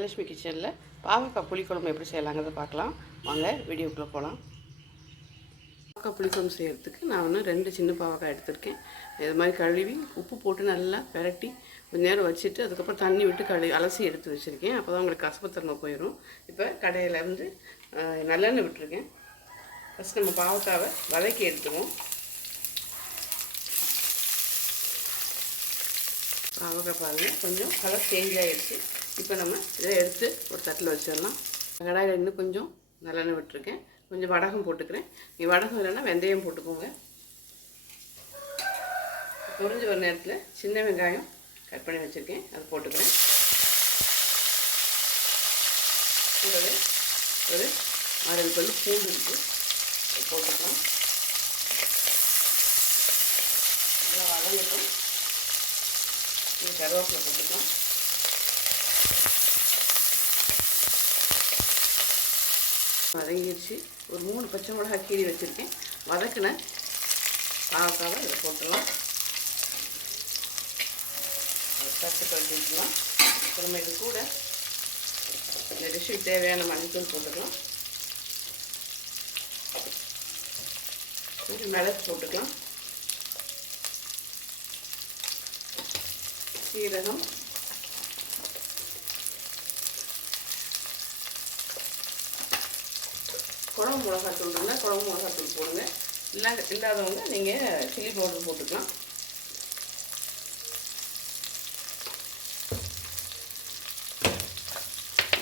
லட்சுமி கிச்சனில் பாவக்காய் புளிக்குழம்பு எப்படி செய்யலாங்கிறத பார்க்கலாம். வாங்க வீடியோக்குள்ளே போகலாம் பாவக்காய் புளிக்குழம்பு செய்கிறதுக்கு நான் ஒன்று ரெண்டு சின்ன பாவக்காய் எடுத்திருக்கேன். இது மாதிரி கழுவி உப்பு போட்டு நல்லா பெரட்டி கொஞ்ச நேரம் வச்சுட்டு அதுக்கப்புறம் தண்ணி விட்டு கழுவி அலசி எடுத்து வச்சுருக்கேன். அப்போ தான் உங்களுக்கு கசப்புத்தன்மை போயிடும் இப்போ கடையில் வந்து நல்லெண்ணெய் விட்டுருக்கேன். ஃபஸ்ட் நம்ம பாவக்காவை வதக்கி எடுத்துவோம் பாவக்காய் பாருங்கள் கொஞ்சம் கலர் சேஞ்ச் ஆகிடுச்சு இப்போ நம்ம இதை எடுத்து ஒரு தட்டில் வச்சிடலாம். கடாயில் இன்னும் கொஞ்சம் நல்லெண்ணெய் விட்டுருக்கேன். கொஞ்சம் வடகம் போட்டுக்கிறேன். நீ வடகம் இல்லைன்னா வெந்தயம் போட்டுக்கோங்க. பொறிஞ்சு ஒரு நேரத்தில் சின்ன வெங்காயம் கட் பண்ணி வச்சுருக்கேன். அது போட்டுக்கிறேன். கூடவே ஒரு அரை பல்லு பூண்டு இருக்குது போட்டுக்கலாம். நல்லா வதங்கட்டும். இது கருவேப்பிலை போட்டுக்கலாம். வதங்கிடுச்சு ஒரு மூணு பச்சை மிளகாய் கீறி வச்சுருக்கேன். வதக்கின பாவக்காவை இதில் போட்டுடலாம். தட்டு கட்டிக்கலாம் அப்புறமா இது கூட இந்த டிஷ்ஷுக்கு தேவையான மஞ்சள் போட்டுக்கலாம். கொஞ்சம் மிளகு போட்டுக்கலாம். சீரகம். குழம்பு மிளகாத்தூள் இருந்தால் குழம்பு மிளகாத்தூள் போடுங்க. இல்லை இல்லாதவங்க நீங்கள் சில்லி பவுடர் போட்டுக்கலாம்.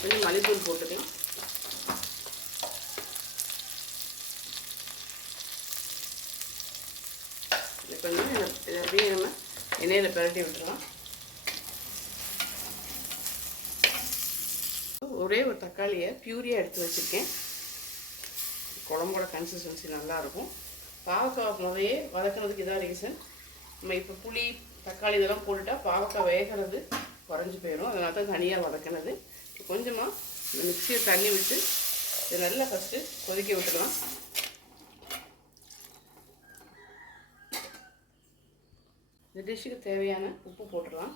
கொஞ்சம் மல்லித்தூள் போட்டுக்கலாம். இது கொஞ்சம் இதை அப்படியே நம்ம எண்ணெயில் பிரட்டி விட்டுருவோம் ஒரே ஒரு தக்காளியை பியூரியாக எடுத்து வச்சுருக்கேன். குழம்போட கன்சிஸ்டன்சி நல்லாயிருக்கும் பாவக்காய் முதலையே வதக்கிறதுக்கு இதான் ரீசன் நம்ம இப்போ புளி தக்காளி இதெல்லாம் போட்டுட்டால் பாவக்காய் வேகிறது குறைஞ்சி போயிடும் அதனால தான் தனியாக வதக்கினது. கொஞ்சமாக இந்த மிக்சியை தண்ணி விட்டு இதை நல்லா ஃபஸ்ட்டு கொதிக்க விட்டுக்கலாம் இந்த டிஷ்ஷுக்கு தேவையான உப்பு போட்டுடலாம்.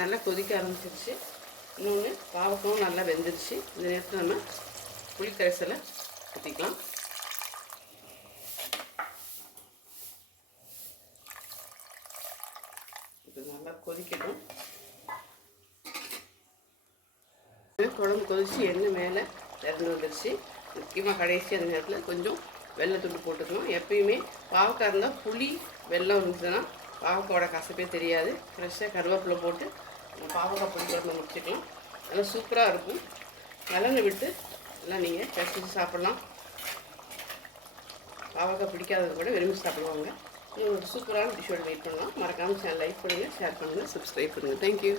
நல்லா கொதிக்க ஆரம்பிச்சிருச்சு. இன்னொன்று பாவக்காவும் நல்லா வெந்துருச்சு. இந்த நேரத்தில் நம்ம புளிக்கரைசலை ஊற்றிக்கலாம் இது நல்லா கொதிக்கட்டும். குழம்பு கொதிச்சு எண்ணெய் மேலே திறந்து வந்துருச்சு. முக்கியமாக கடைசி அந்த நேரத்தில் கொஞ்சம் வெள்ளத்துண்டு போட்டுக்கணும். எப்பயுமே பாவக்காய் இருந்தால் புளி வெள்ளம் இருந்துச்சுன்னா பாவக்காயோட கசப்பே தெரியாது. ஃப்ரெஷ்ஷாக கருவேப்பிலை போட்டு நம்ம பாவக்காய் பொடி குழம்பு முடிச்சுக்கலாம். நல்லா சூப்பராக இருக்கும். நல்லெண்ணெய் விட்டு எல்லாம் நீங்கள் கசிச்சு சாப்பிட்லாம். பாவக்காய் பிடிக்காதது கூட விரும்பி சாப்பிடுவாங்க. இன்னும் ஒரு சூப்பரான டிஷ்ஷோட வெயிட் பண்ணலாம். மறக்காமல் சேனல் லைக் பண்ணுங்கள் ஷேர் பண்ணுங்கள் சப்ஸ்கிரைப் பண்ணுங்கள் தேங்க்யூ